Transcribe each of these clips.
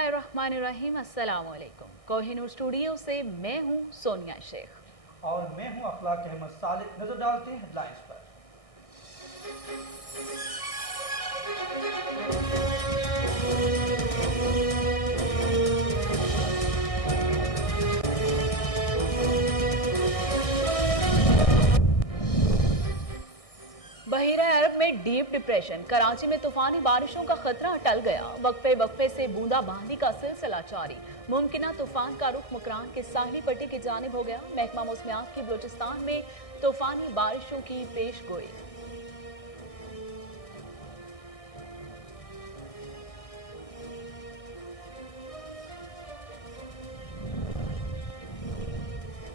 बिस्मिल्लाहिर्रहमानिर्रहीम, अस्सलाम वालेकुम। कोहिनूर स्टूडियो से मैं हूं सोनिया शेख और मैं हूं अखलाक अहमद सालिक। नजर डालते हैं हेडलाइंस पर। बहीरा अरब में डीप डिप्रेशन, कराची में तूफानी बारिशों का खतरा टल गया। वक्फे वक्फे से बूंदाबांदी का सिलसिला जारी। मुमकिना तूफान का रुख मुकरान के साहिली पट्टी की जानिब हो गया। महकमा मौसमियात की बलूचिस्तान में तूफानी बारिशों की पेश गोई।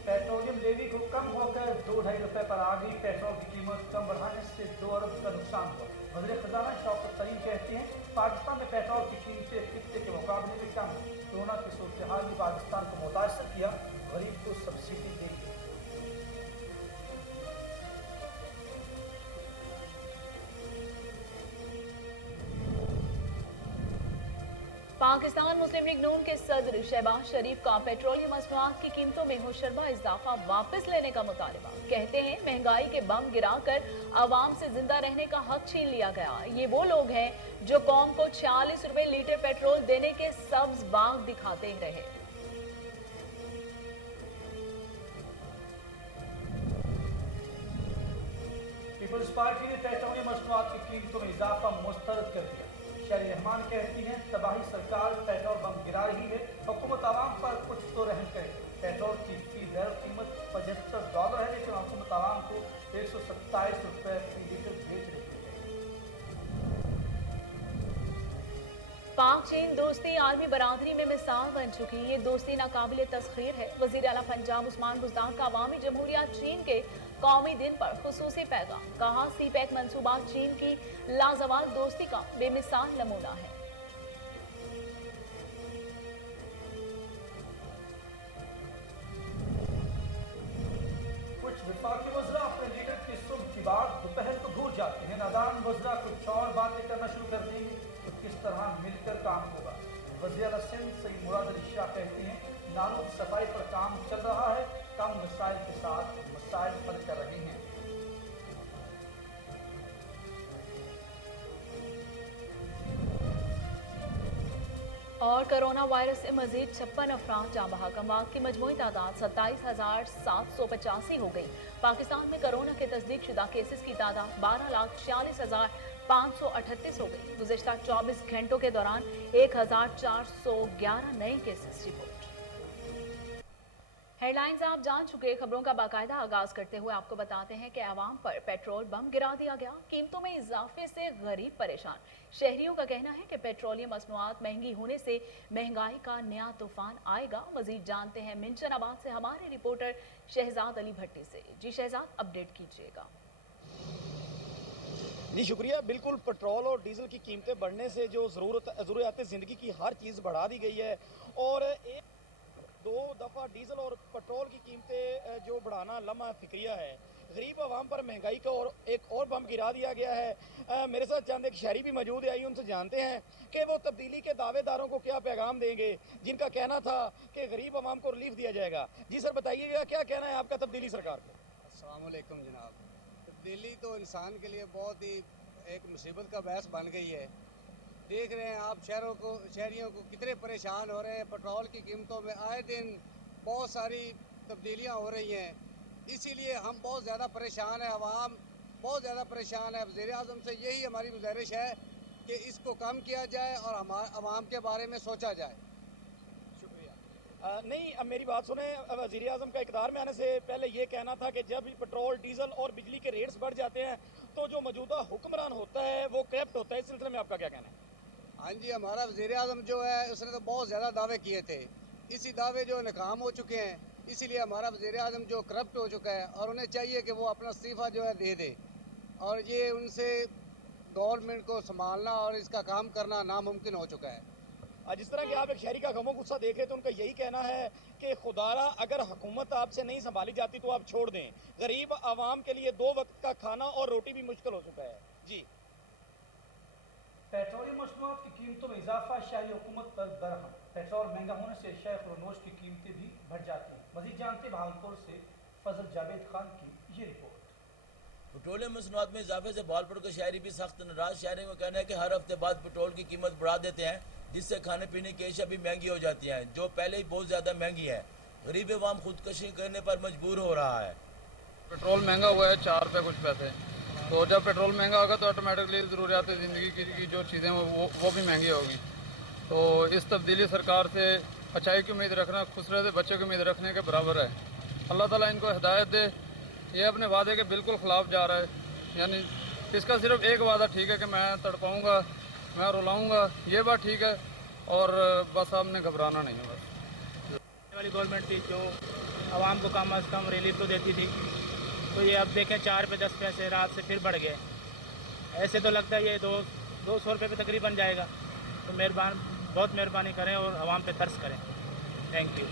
पेट्रोलियम लेवी को कम होकर 2-2.5 रुपए पर आ गई। पेट्रोल की कीमत कम बढ़ाने से 2 अरब का नुकसान हुआ। वज़ीर खजाना शौकत तरीन कहते हैं पाकिस्तान में पेट्रोल की कीमतें खित्ते के मुकाबले में कम है। कोरोना की सूरत हाल ने पाकिस्तान को मुतासर किया, गरीब को सब्सिडी दी गई। पाकिस्तान मुस्लिम लीग नून के सदर शहबाज शरीफ का पेट्रोलियम मसनूआत की कीमतों में होशरबा इजाफा वापस लेने का मुतालबा। कहते हैं महंगाई के बम गिराकर आवाम से जिंदा रहने का हक छीन लिया गया। ये वो लोग हैं जो कौम को 46 रुपए लीटर पेट्रोल देने के सब्ज बाग दिखाते रहे। पीपल्स पार्टी ने पेट्रोलियम मसनूआत की कीमतों में इजाफा मुस्तरद कर दिया। शहरी रहमान कहती हैं तबाही सरकार पेट्रोल बम गिरा रही है, हुकूमत आवाम पर कुछ तो रहम करे। पेट्रोल की फी बैरल कीमत $75 है, लेकिन हुकूमत आवाम को 127 रुपए फी लीटर बेच रही है। पाक चीन दोस्ती आलमी बरादरी में मिसाल बन चुकी। ये दोस्ती नाकाबिले तस्खीर है। वजीर आला पंजाब उस्मान बुज़दार का अवामी जमहूरिया चीन के कौमी दिन पर खुसूसी पैगाम। कहा सी पैक मंसूबा चीन की लाजवाल दोस्ती का बेमिसाल नमूना है। कुछ विफाकी वज़रा अपने लीडर की सुबह की बात दोपहर को भूल जाते हैं। नादान वज़रा कुछ और बातें करना शुरू कर देंगे तो किस तरह मिलकर काम होगा। वज़ीर आला सिंध सईद मुराद अली शाह कहते हैं नालों की सफाई पर काम चल रहा है, कम मसाइल के साथ मसाइल हल कर रहे हैं। और कोरोना वायरस से मजीद 56 अफराद जाँ बहक। अमवात की मजमूई तादाद 27,785 हो गई। पाकिस्तान में कोरोना के तस्दीक शुदा केसेस की तादाद 12,46,538 हो गई। गुज़िश्ता 24 घंटों के दौरान 1,411 नए केसेस रिपोर्ट। हेडलाइंस आप जान चुके। खबरों का बाकायदा आगाज करते हुए आपको बताते हैं कि आवाम पर पेट्रोल बम गिरा दिया गया। कीमतों में इजाफे से गरीब परेशान। शहरियों का कहना है कि पेट्रोलियम मसनूआत महंगी होने से महंगाई का नया तूफान आएगा। मजीद जानते हैं मिंचनाबाद से हमारे रिपोर्टर शहजाद अली भट्टी से। जी शहजाद, अपडेट कीजिएगा। जी शुक्रिया। बिल्कुल, पेट्रोल और डीजल की कीमतें बढ़ने से जो ज़रूरियात ज़िंदगी की हर चीज़ बढ़ा दी गई है और एक दो दफ़ा डीजल और पेट्रोल की कीमतें जो बढ़ाना लम्हा फिक्रिया है। गरीब आवाम पर महंगाई का और एक और बम गिरा दिया गया है। मेरे साथ चंद एक शहरी भी मौजूद है, आइए उनसे जानते हैं कि वो तब्दीली के दावेदारों को क्या पैगाम देंगे जिनका कहना था कि गरीब आवाम को रिलीफ दिया जाएगा। जी सर, बताइएगा क्या कहना है आपका तब्दीली सरकार को? अस्सलाम वालेकुम जनाब। तब्दीली तो इंसान के लिए बहुत ही एक मुसीबत का बहस बन गई है। देख रहे हैं आप शहरियों को कितने परेशान हो रहे हैं। पेट्रोल की कीमतों में आए दिन बहुत सारी तब्दीलियां हो रही हैं, इसीलिए हम बहुत ज़्यादा परेशान हैं। आवाम बहुत ज़्यादा परेशान है। वज़ीर आज़म से यही हमारी गुजारिश है कि इसको कम किया जाए और आवाम के बारे में सोचा जाए। शुक्रिया। नहीं, अब मेरी बात सुने। वज़ीर आज़म का इक़्तिदार में आने से पहले ये कहना था कि जब पेट्रोल डीजल और बिजली के रेट्स बढ़ जाते हैं तो जो मौजूदा हुक्मरान होता है वो करप्ट होता है। इस सिलसिले में आपका क्या कहना है? हाँ जी, हमारा वज़ीर आज़म जो है उसने तो बहुत ज़्यादा दावे किए थे, इसी दावे जो नाकाम हो चुके हैं। इसीलिए हमारा वज़ीर आज़म जो करप्ट हो चुका है और उन्हें चाहिए कि वो अपना इस्तीफ़ा जो है दे दे और ये उनसे गवर्नमेंट को संभालना और इसका काम करना नामुमकिन हो चुका है। जिस तरह कि आप एक शहरी का गमो गुस्सा देख रहे तो उनका यही कहना है कि खुदारा अगर हुकूमत आपसे नहीं संभाली जाती तो आप छोड़ दें। गरीब आवाम के लिए 2 वक्त का खाना और रोटी भी मुश्किल हो चुका है। जी, हाँ जी, हमारा वज़ीर आज़म जो है उसने तो बहुत ज़्यादा दावे किए थे, इसी दावे जो नाकाम हो चुके हैं। इसीलिए हमारा वज़ीर आज़म पेट्रोलियम मसनूआत की कीमतों में इजाफा शहरी हुकूमत पर बरहम। पेट्रोल महंगा होने से शय खरोनोश की कीमतें भी बढ़ जाती हैं। मजीद जानते भावलपुर से फजल जावेद खान की ये रिपोर्ट। पेट्रोलियम मसनूआत में इजाफे से भावलपुर के शहरी भी सख्त नाराज। शहरी का कहना है कि हर हफ्ते बाद पेट्रोल की कीमत बढ़ा देते हैं, जिससे खाने पीने की अशिया भी महंगी हो जाती हैं, जो पहले ही बहुत ज़्यादा महंगी है। गरीब अवाम खुदकशी करने पर मजबूर हो रहा है। पेट्रोल महंगा हुआ है 4 रुपये कुछ पैसे, तो जब पेट्रोल महंगा होगा तो ऑटोमेटिकली ज़रूरियात ज़िंदगी की जो चीज़ें वो भी महंगी होगी। तो इस तब्दीली सरकार से अच्छाई की उम्मीद रखना खुसरे से बच्चों की उम्मीद रखने के बराबर है। अल्लाह ताला इनको हिदायत दे। ये अपने वादे के बिल्कुल ख़िलाफ़ जा रहा है। यानी इसका सिर्फ एक वादा ठीक है कि मैं तड़पाऊँगा, मैं रुलाऊँगा, ये बात ठीक है, और बस आपने घबराना नहीं है। बस वाली गवर्नमेंट थी जो आवाम को कम अज़ कम रिलीफ तो देती थी, तो ये अब देखें 4 रुपये 10 पैसे रात से फिर बढ़ गए। ऐसे तो लगता है ये 200 रुपये पे तकरीबन जाएगा। तो बहुत मेहरबानी करें और आवाम पे तरस करें। Thank you.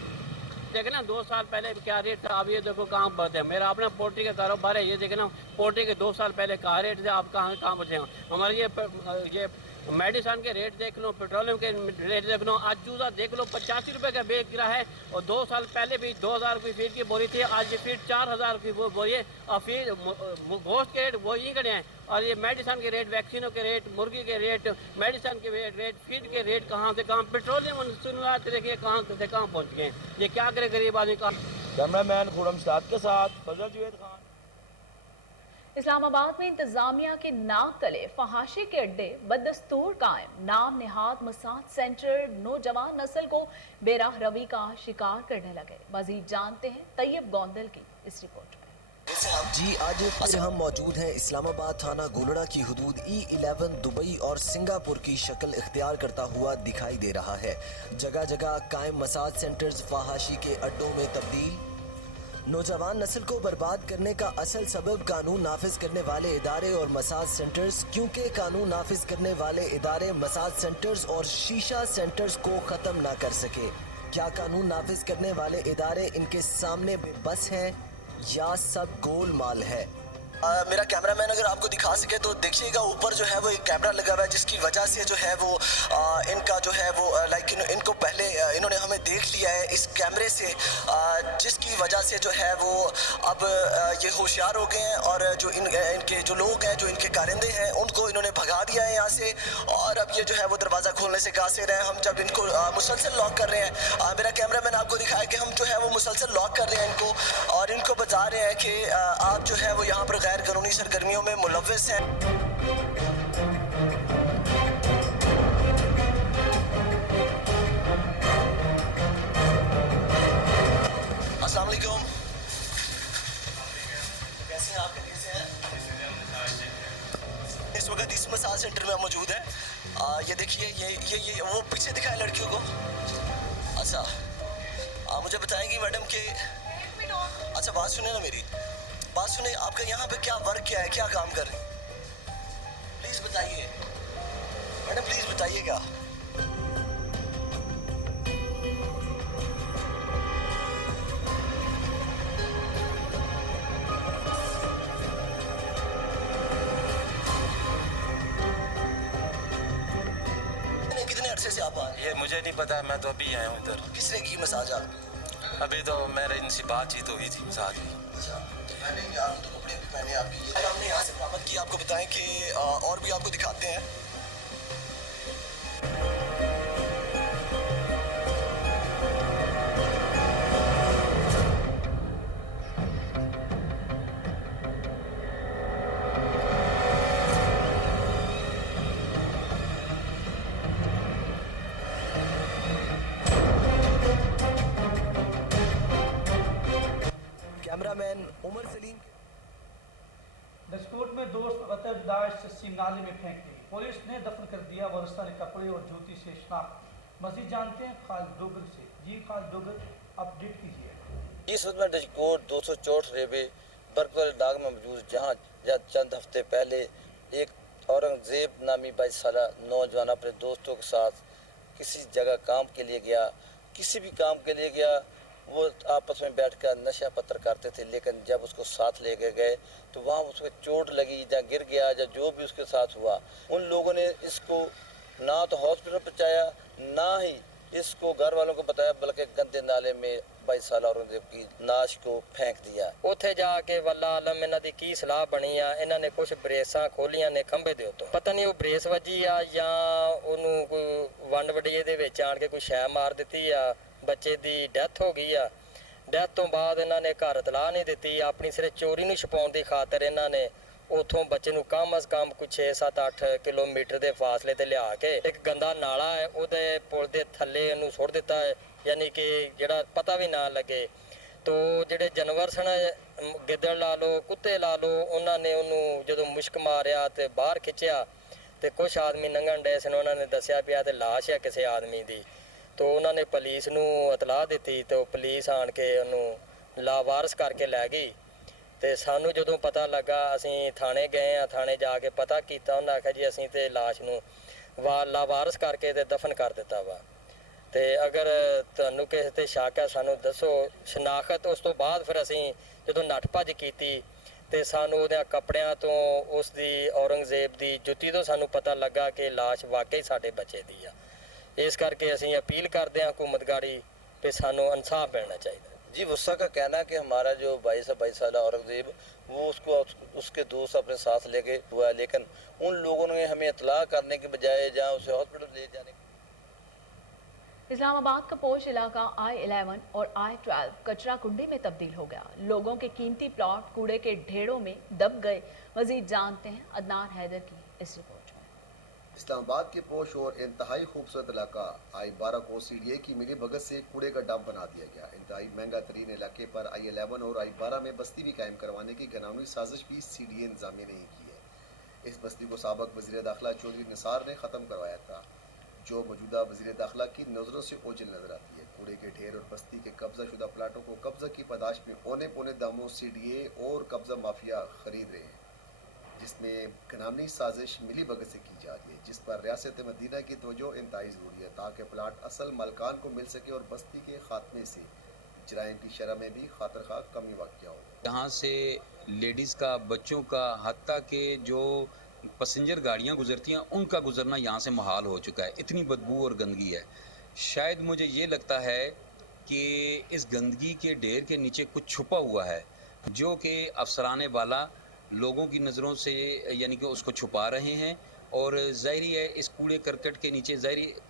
देखे ना 2 साल पहले क्या रेट था, अब ये देखो कहाँ बढ़ते हैं। मेरा अपना पोल्ट्री का कारोबार है, ये देखे ना पोल्ट्री के 2 साल पहले कहाँ रेट थे, अब कहाँ बचे हैं। हमारे ये मेडिसन के रेट देख लो, पेट्रोलियम के रेट देख लो, आज चूज़ा देख लो 85 रुपये का बेच रहा है, और 2 साल पहले भी 2000 रुपये फीट की बोरी थी, आज ये फीट 4000 की बोरी है। और फिर गोश्त के रेट वो ही खड़े हैं, और ये मेडिसन के रेट, वैक्सीनों के रेट, मुर्गी के रेट, मेडिसन के रेट, फीड के रेट कहाँ से कहाँ, पेट्रोलियम सुनवाते देखिए कहाँ से कहाँ पहुँच गए। ये क्या करे गरीब आदमी का। कैमरामैन खुरमशाद के साथ फजल जावेद खान। इस्लामाबाद में इंतजामिया के नाक तले फहाशी के अड्डे बदस्तूर कायम। नाम नेहाद मसाज सेंटर नौजवान नस्ल को बेराह रवी का शिकार करने लगे। मजीद जानते हैं तैयब गोंदल की इस रिपोर्ट में। जी आज फिर हम मौजूद हैं इस्लामाबाद थाना गोलड़ा की हुदूद E11 दुबई और सिंगापुर की शक्ल इख्तियार करता हुआ दिखाई दे रहा है। जगह जगह कायम मसाज सेंटर्स फहाशी के अड्डों में तब्दील। नौजवान नस्ल को बर्बाद करने का असल सबब कानून नाफिज करने वाले इदारे और मसाज सेंटर्स, क्योंकि कानून नाफिज करने वाले इदारे मसाज सेंटर्स और शीशा सेंटर्स को ख़त्म ना कर सके। क्या कानून नाफिज करने वाले इदारे इनके सामने बेबस हैं या सब गोलमाल है? मेरा कैमरामैन अगर आपको दिखा सके तो देखिएगा, ऊपर जो है वो एक कैमरा लगा हुआ है, जिसकी वजह से जो है वो इनका जो है वो लाइक इनको पहले इन्होंने हमें देख लिया है इस कैमरे से, जिसकी वजह से जो है वो अब ये होशियार हो गए हैं, और जो इनके जो लोग हैं, जो इनके कारिंदे हैं, उनको इन्होंने भगा दिया है यहाँ से। और अब ये जो है वो दरवाज़ा खोलने से कासिर हैं। हम जब इनको मुसलसल लॉक कर रहे हैं, मेरा कैमरामैन आपको दिखाया कि हम जो है वो मुसलसल लॉक कर रहे हैं इनको, और इनको बता रहे हैं कि आप जो है वो यहाँ पर गैर कानूनी सरगर्मियों में मुलव्विस हैं। अस्सलाम वालेकुम, कैसे हैं आप? कैसे हैं? इस वक्त इस मसाज सेंटर में मौजूद है। ये देखिए, ये वो पीछे दिखाए लड़कियों को। अच्छा, मुझे बताएंगी मैडम कि अच्छा बात सुने ना, मेरी बात सुने, आपका यहाँ पे क्या वर्क क्या है, क्या काम कर रहे हैं? प्लीज बताइए मैडम, प्लीज बताइएगा। कितने अरसे से आप आ रहे हैं? ये मुझे नहीं पता, मैं तो अभी आया हूँ इधर। किसने की मसाज आपकी? अभी तो मेरे इनसे बातचीत हुई थी मसाज की। अच्छा, तो मैंने आप तो कपड़े भी पहने आपकी, ये हमने यहाँ से बरामद की। आपको बताएं कि और भी आपको दिखाते हैं। कैमरामैन उमर सलीम। दशकोट में दोस्त गतर दाश से सीम नाले में फेंक दी। पुलिस ने दफन कर दिया। वारस्ता ने कपड़े और जूती से शनाख्त। मजीद जानते हैं खालिद डोगर से। जी खालिद डोगर, अपडेट कीजिए। इस वक्त में दशकोट 264 रेबे बरकल डाग में मौजूद, जहाँ चंद हफ्ते पहले एक औरंगजेब नामी 22 साल नौजवान अपने दोस्तों के साथ किसी जगह काम के लिए गया। किसी भी काम के लिए गया, वो आपस में बैठकर नशा पत्र करते थे, लेकिन जब उसको साथ लेके गए तो वहाँ उसको चोट लगी या गिर गया या जो भी उसके साथ हुआ, उन लोगों ने इसको ना तो हॉस्पिटल पहुँचाया ना ही इसको घर वालों को बताया, बल्कि गंदे नाले में 22 साल औरंगजेब की लाश को फेंक दिया। ਉੱਥੇ ਜਾ ਕੇ ਵੱਲਾ ਆਲਮ ਇਹਨਾਂ ਦੀ ਕੀ ਸਲਾਹ ਬਣੀ ਆ, ਇਹਨਾਂ ਨੇ ਕੁਝ ਬਰੇਸਾਂ ਖੋਲੀਆਂ ਨੇ ਖੰਭੇ ਦੇ ਉੱਤੋਂ, ਪਤਾ ਨਹੀਂ ਉਹ ਬਰੇਸ ਵੱਜੀ ਆ ਜਾਂ ਉਹਨੂੰ ਕੋਈ ਵੰਡ ਵਡੀਏ ਦੇ ਵਿੱਚ ਆਣ ਕੇ ਕੋਈ ਸ਼ੈ ਮਾਰ ਦਿੱਤੀ ਆ, ਬੱਚੇ ਦੀ ਡੈਥ ਹੋ ਗਈ ਆ। ਡੈਥ ਤੋਂ ਬਾਅਦ ਇਹਨਾਂ ਨੇ ਘਰ ਇਤਲਾਹ ਨਹੀਂ ਦਿੱਤੀ, ਆਪਣੀ ਸਿਰਫ ਚੋਰੀ ਨੂੰ ਛੁਪਾਉਣ ਦੀ ਖਾਤਰ ਇਹਨਾਂ ਨੇ ਉਥੋਂ ਬੱਚੇ ਨੂੰ ਕਮ ਅਜ਼ ਕਮ ਕੁਝ 6-7-8 ਕਿਲੋਮੀਟਰ ਦੇ ਫਾਸਲੇ ਤੇ ਲਿਆ ਕੇ ਇੱਕ ਗੰਦਾ ਨਾਲਾ ਹੈ ਉਹਦੇ ਪੁਲ ਦੇ ਥੱਲੇ ਇਹਨੂੰ ਸੁੱਟ ਦਿੱਤਾ ਹੈ, ਯਾਨੀ ਕਿ ਜਿਹੜਾ ਪਤਾ ਵੀ ਨਾ ਲੱਗੇ। ਤੋ ਜਿਹੜੇ ਜਾਨਵਰ ਸਨ, ਗਿੱਦੜ ਲਾ ਲਓ, ਕੁੱਤੇ ਲਾ ਲਓ, ਉਹਨਾਂ ਨੇ ਉਹਨੂੰ ਜਦੋਂ ਮੁਸ਼ਕ ਮਾਰਿਆ ਤੇ ਬਾਹਰ ਖਿੱਚਿਆ ਤੇ ਕੁਝ ਆਦਮੀ ਲੰਘਣ ਡਏ ਸਨ, ਉਹਨਾਂ ਨੇ ਦੱਸਿਆ ਪਿਆ ਤੇ ਲਾਸ਼ ਹੈ ਕਿਸੇ ਆਦਮੀ ਦੀ। ਤੋ ਉਹਨਾਂ ਨੇ ਪੁਲਿਸ ਨੂੰ ਇਤਲਾਹ ਦਿੱਤੀ ਤੇ ਪੁਲਿਸ ਆਣ ਕੇ ਉਹਨੂੰ ਲਾਵਾਰਸ ਕਰਕੇ ਲੈ ਗਈ। ਤੇ ਸਾਨੂੰ ਜਦੋਂ ਪਤਾ ਲੱਗਾ ਅਸੀਂ ਥਾਣੇ ਗਏ ਆ, ਥਾਣੇ ਜਾ ਕੇ ਪਤਾ ਕੀਤਾ, ਉਹਨਾਂ ਆਖਿਆ ਜੀ ਅਸੀਂ ਤੇ ਲਾਸ਼ ਨੂੰ ਲਾਵਾਰਸ ਕਰਕੇ ਤੇ ਦਫਨ ਕਰ ਦਿੱਤਾ ਵਾ। ਤੇ ਅਗਰ ਤੁਹਾਨੂੰ ਕਿਸੇ ਤੇ ਸ਼ੱਕ ਹੈ ਸਾਨੂੰ ਦੱਸੋ ਸ਼ਨਾਖਤ। ਉਸ ਤੋਂ ਬਾਅਦ ਫਿਰ ਅਸੀਂ ਜਦੋਂ ਨੱਠ ਭੱਜ ਕੀਤੀ ਤੇ ਸਾਨੂੰ ਉਹਦੇ ਕੱਪੜਿਆਂ ਤੋਂ ਉਸ ਦੀ ਔਰੰਗਜ਼ੇਬ ਦੀ ਜੁੱਤੀ ਤੋਂ ਸਾਨੂੰ ਪਤਾ ਲੱਗਾ ਕਿ ਲਾਸ਼ ਵਾਕਈ ਸਾਡੇ ਬੱਚੇ ਦੀ ਆ। ਇਸ ਕਰਕੇ ਅਸੀਂ ਅਪੀਲ ਕਰਦੇ ਹਾਂ ਹਕੂਮਤ ਗਾੜੀ ਕਿ ਸਾਨੂੰ ਇਨਸਾਫ ਮਿਲਣਾ ਚਾਹੀਦਾ। जी, गुस्सा का कहना है कि हमारा जो 22 साल औरंगजेब वो उसको उसके दोस्त अपने साथ लेके हुआ है, लेकिन उन लोगों ने हमें इतला करने के बजाय जहाँ उसे हॉस्पिटल ले जाने। इस्लामाबाद का पोश इलाका I-11 और I-12 कचरा कुंडी में तब्दील हो गया। लोगों के कीमती प्लॉट कूड़े के ढेरों में दब गए। मजीद जानते हैं अदनान हैदर की इस रिपोर्ट। इस्लामाबाद के पोश और इंतहाई खूबसूरत इलाका I-12 को CDA की मिली भगत से कूड़े का डंप बना दिया गया। इंतहाई महंगा तरीन इलाके पर I-11 और I-12 में बस्ती भी कायम करवाने की घिनौनी साजिश भी CDA इंतजामिया ने की है। इस बस्ती को साबक वज़ीर दाखिला चौधरी निसार ने ख़त्म करवाया था, जो मौजूदा वज़ीर दाखिला की नज़रों से ओझल नजर आती है। कूड़े के ढेर और बस्ती के कब्जा शुदा प्लाटों को कब्जा की पदाश में औने पौने दामों CDA और कब्जा माफिया खरीद रहे हैं, जिसमें घिनौनी साजिश मिली भगत से की जा रही है, जिस पर रियासत मदीना की तवज्जो इंतहाई ज़रूरी है ताकि प्लाट असल मालकान को मिल सके और बस्ती के खात्मे से जराइम की शरह में भी खातरखा कमी वाक़या हो। यहाँ से लेडीज़ का, बच्चों का, हत्ता के जो पैसेंजर गाड़ियाँ गुजरती हैं उनका गुजरना यहाँ से मुहाल हो चुका है। इतनी बदबू और गंदगी है। शायद मुझे ये लगता है कि इस गंदगी के ढेर के नीचे कुछ छुपा हुआ है, जो कि अफसराने वाला लोगों की नज़रों से यानी कि उसको छुपा रहे हैं। और ज़ाहिर है इस कूड़े करकट के नीचे,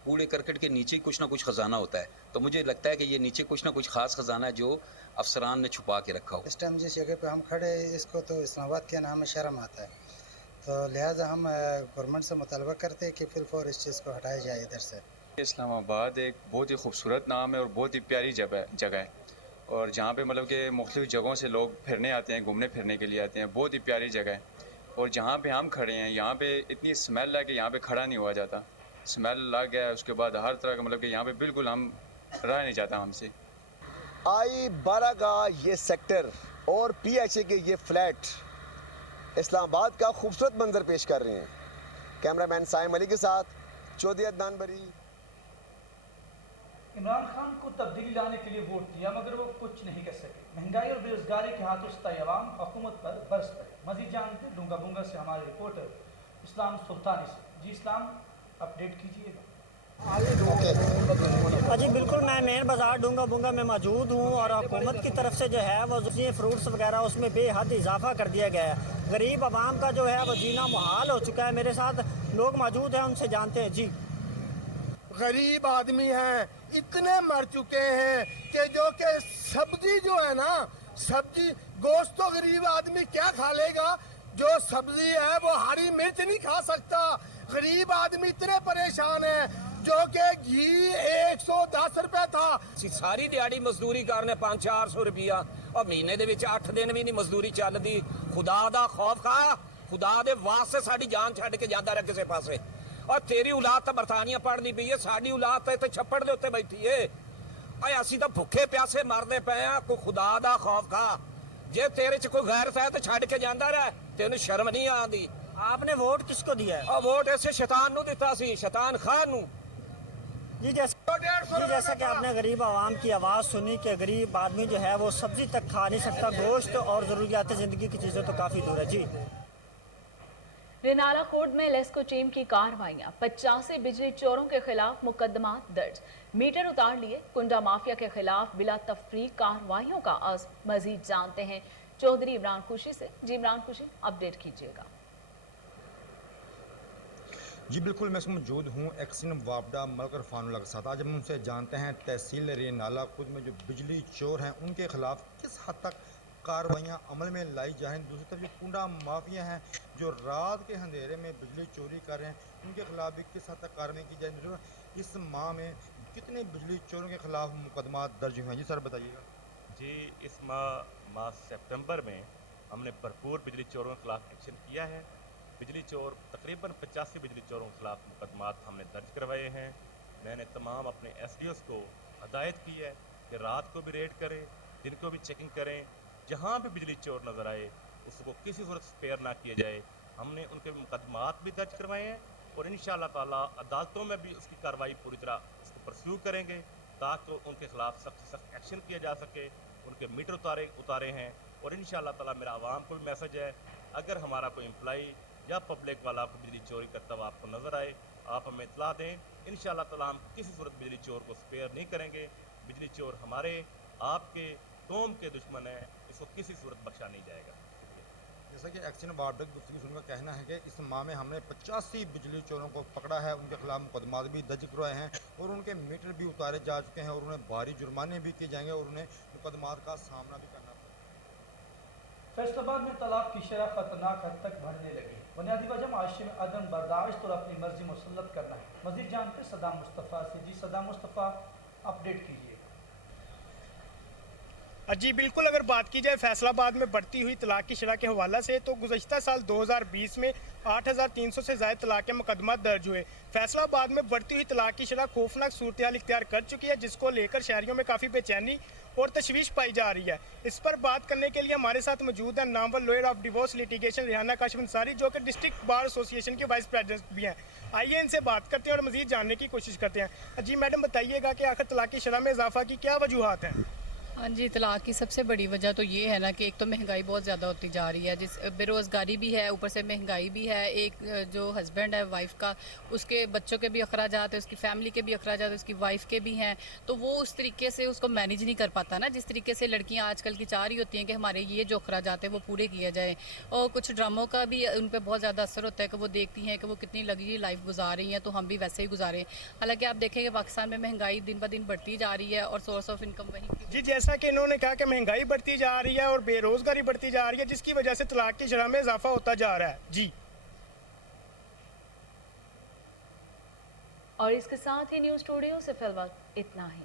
कूड़े करकट के नीचे कुछ ना कुछ ख़जाना होता है। तो मुझे लगता है कि ये नीचे कुछ ना कुछ ख़ास ख़जाना है जो अफसरान ने छुपा के रखा हो। इस टाइम जिस जगह पे हम खड़े इसको तो इस्लामाबाद के नाम में शर्म आता है, तो लिहाजा हम गवर्नमेंट से मुतालबा करते हैं कि फिलफौर इस चीज़ को हटाया जाए इधर से। इस्लामाबाद एक बहुत ही खूबसूरत नाम है और बहुत ही प्यारी जगह है, और जहाँ पे मतलब कि मुख्तलिफ़ जगहों से लोग फिरने आते हैं, घूमने फिरने के लिए आते हैं। बहुत ही प्यारी जगह है। और जहाँ पे हम खड़े हैं यहाँ पे इतनी स्मेल है कि यहाँ पे खड़ा नहीं हुआ जाता। स्मेल लग गया है, उसके बाद हर तरह का मतलब कि यहाँ पे बिल्कुल हम रह नहीं जाता हमसे। I-12 का ये सेक्टर और PHA के ये फ्लैट इस्लामाबाद का खूबसूरत मंजर पेश कर रहे हैं। कैमरामैन साइम अली के साथ चौधरी अदनान बरी। इमरान खान को तब्दीली लाने के लिए वोट दिया मगर वो कुछ नहीं कर सके। महंगाई और बेरोजगारी के हाथ उछताई अवाम हुकूमत पर बरस पड़े। मजीद जानते हैं डूंगा बुंगा से हमारे रिपोर्टर इस्लाम सुल्तानी से। जी इस्लाम, अपडेट कीजिएगा। जी बिल्कुल, मैं मेन बाज़ार डूंगा बुंगा में मौजूद हूँ और हुकूमत की तरफ से जो है वो फ्रूट्स वगैरह उसमें बेहद इजाफा कर दिया गया है। गरीब आवाम का जो है वो जीना मुहाल हो चुका है। मेरे साथ लोग मौजूद हैं, उनसे जानते हैं। जी, गरीब आदमी हैं, इतने मर चुके हैं कि जो कि सब्जी जो है ना, सब्जी गोश्त तो गरीब आदमी क्या खा लेगा, जो सब्जी है वो हरी मिर्च नहीं खा सकता। गरीब आदमी इतने परेशान है, जो कि घी 110 रुपए था। सारी दिहाड़ी मजदूरी करने 500-400 रुपया और महीने दे विच 8 दिन भी नहीं मजदूरी चलदी। खुदा दा खौफ खा, खुदा दे वास्ते साडी जान छड्ड के जांदा रह किसे पासे। और तेरी औलाद तो बरतानिया पढ़नी पई है, साडी औलाद तो इत्थे छप्पड़ दे उत्ते बैठी है। अय असीं तो भुखे प्यासे मरदे पए आ। कोई खुदा दा खौफ खा। जे तेरे च कोई गैरत है तो छड्ड के जांदा रह, तेनू शर्म नहीं आंदी। आपने वोट किसको दिया है? और वोट ऐसे शैतान नू दिता सी, शैतान खान नू। जी जैसे जी जैसा कि आपने गरीब आवाम की आवाज़ सुनी कि गरीब आदमी जो है वो सब्जी तक खा नहीं सकता, गोश्त और ज़रूरियात ज़िंदगी की चीज़ें तो काफ़ी दूर है। जी रेनाला कोर्ट में लेस्को टीम की कार्रवाइयां, 85 बिजली चोरों के खिलाफ मुकदमा दर्ज, मीटर उतार लिए, कुंडा माफिया के खिलाफ बिला तफरीक कार्रवाइयों का मजीद जानते हैं चौधरी इमरान खुशी से। जी इमरान खुशी, अपडेट कीजिएगा। जी बिल्कुल, मैं इसमें मौजूद हूँ एक्सिन वापडा मलकर फानुल्ला के साथ। आज हम उनसे जानते हैं तहसील रेनाला खुद में जो बिजली चोर हैं उनके खिलाफ किस हद तक कार्रवाइयाँ अमल में लाई जाएँ। दूसरी तरफ जो कुंडा माफिया हैं जो रात के अंधेरे में बिजली चोरी कर रहे हैं उनके खिलाफ भी किस हद तक कार्रवाई की जाए। इस माह में कितने बिजली चोरों के खिलाफ मुकदमा दर्ज हुए हैं? जी सर बताइएगा। जी इस माह सितंबर में हमने भरपूर बिजली चोरों के खिलाफ एक्शन किया है। बिजली चोर तकरीबन 85 बिजली चोरों के खिलाफ मुकदमात हमने दर्ज करवाए हैं। मैंने तमाम अपने एसडीओस को हदायत की है कि रात को भी रेड करें, दिन को भी चेकिंग करें, जहाँ भी बिजली चोर नज़र आए उसको किसी सूरत स्पेयर ना किया जाए। हमने उनके मुकदमात भी दर्ज करवाए हैं और इंशाअल्लाह ताला अदालतों में भी उसकी कार्रवाई पूरी तरह उसको परस्यू करेंगे ताकि उनके खिलाफ सख्त से सख्त एक्शन किया जा सके। उनके मीटर उतारे हैं और इंशाअल्लाह ताला मेरा आवाम को भी मैसेज है, अगर हमारा कोई एम्प्लॉई या पब्लिक वाला आपको बिजली चोरी करता हुआ आपको नज़र आए आप हमें इतला दें। इंशाअल्लाह ताला हम किसी सूरत बिजली चोर को स्पेयर नहीं करेंगे। बिजली चोर हमारे आपके कौम के दुश्मन हैं, इसको किसी सूरत बख्शा नहीं जाएगा। जैसा कि एक्शन वापडा की गुफ्तगू सुनकर कहना है कि इस माह में हमने 85 बिजली चोरों को पकड़ा है, उनके खिलाफ मुकदमात भी दर्ज करवाए हैं और उनके मीटर भी उतारे जा चुके हैं और उन्हें भारी जुर्माने भी किए जाएंगे और उन्हें मुकदमात का सामना भी करना पड़ेगा। फैसलाबाद में तलाक की शरह खतरनाक हद तक बढ़ने लगी है। बुनियादी वजह माशरे में अदम बर्दाश्त और अपनी मर्जी मुसल्लत करना है। मजीद जानते सदाम मुस्तफ़ा से। जी सदाम मुस्तफ़ा, अपडेट कीजिए। जी बिल्कुल, अगर बात की जाए फैसलाबाद में बढ़ती हुई तलाक की शरह के हवाला से तो गुज़श्ता साल 2020 में 8300 से ज़ायद तलाक के मुकदमा दर्ज हुए। फैसलाबाद में बढ़ती हुई तलाक की शरह खौफनाक सूरत हाल इख्तियार कर चुकी है, जिसको लेकर शहरियों में काफ़ी बेचैनी और तशवीश पाई जा रही है। इस पर बात करने के लिए हमारे साथ मौजूद है Namvar lawyer of divorce litigation Rehana Kashif Ansari, जो कि डिस्ट्रिक्ट बार एसोसिएशन के वाइस प्रेसिडेंट भी हैं। आइए इनसे बात करते हैं और मज़ीद जानने की कोशिश करते हैं। जी मैडम, बताइएगा कि आखिर तलाक की शरह में इजाफा की क्या वजूहात हैं? हाँ जी, तलाक की सबसे बड़ी वजह तो ये है ना कि एक तो महंगाई बहुत ज़्यादा होती जा रही है, जिस बेरोज़गारी भी है, ऊपर से महंगाई भी है। एक जो हस्बैंड है वाइफ का, उसके बच्चों के भी अखराजात है, उसकी फैमिली के भी अखराजात है, उसकी वाइफ के भी हैं, तो वो उस तरीके से उसको मैनेज नहीं कर पाता ना, जिस तरीके से लड़कियां आजकल की चाह रही होती हैं कि हमारे ये जो अखराजात है वो पूरे किया जाए। और कुछ ड्रामों का भी उन पर बहुत ज़्यादा असर होता है कि वो देखती हैं कि वो कितनी लग्जरी लाइफ गुजार रही हैं, तो हम भी वैसे ही गुजारें। हालाँकि आप देखेंगे पाकिस्तान में महंगाई दिन ब दिन बढ़ती जा रही है और सोर्स ऑफ इनकम वहीं जी, जैसा कि इन्होंने कहा कि महंगाई बढ़ती जा रही है और बेरोजगारी बढ़ती जा रही है, जिसकी वजह से तलाक की शरह में इजाफा होता जा रहा है। जी, और इसके साथ ही न्यूज़ स्टूडियो से फिलहाल इतना ही।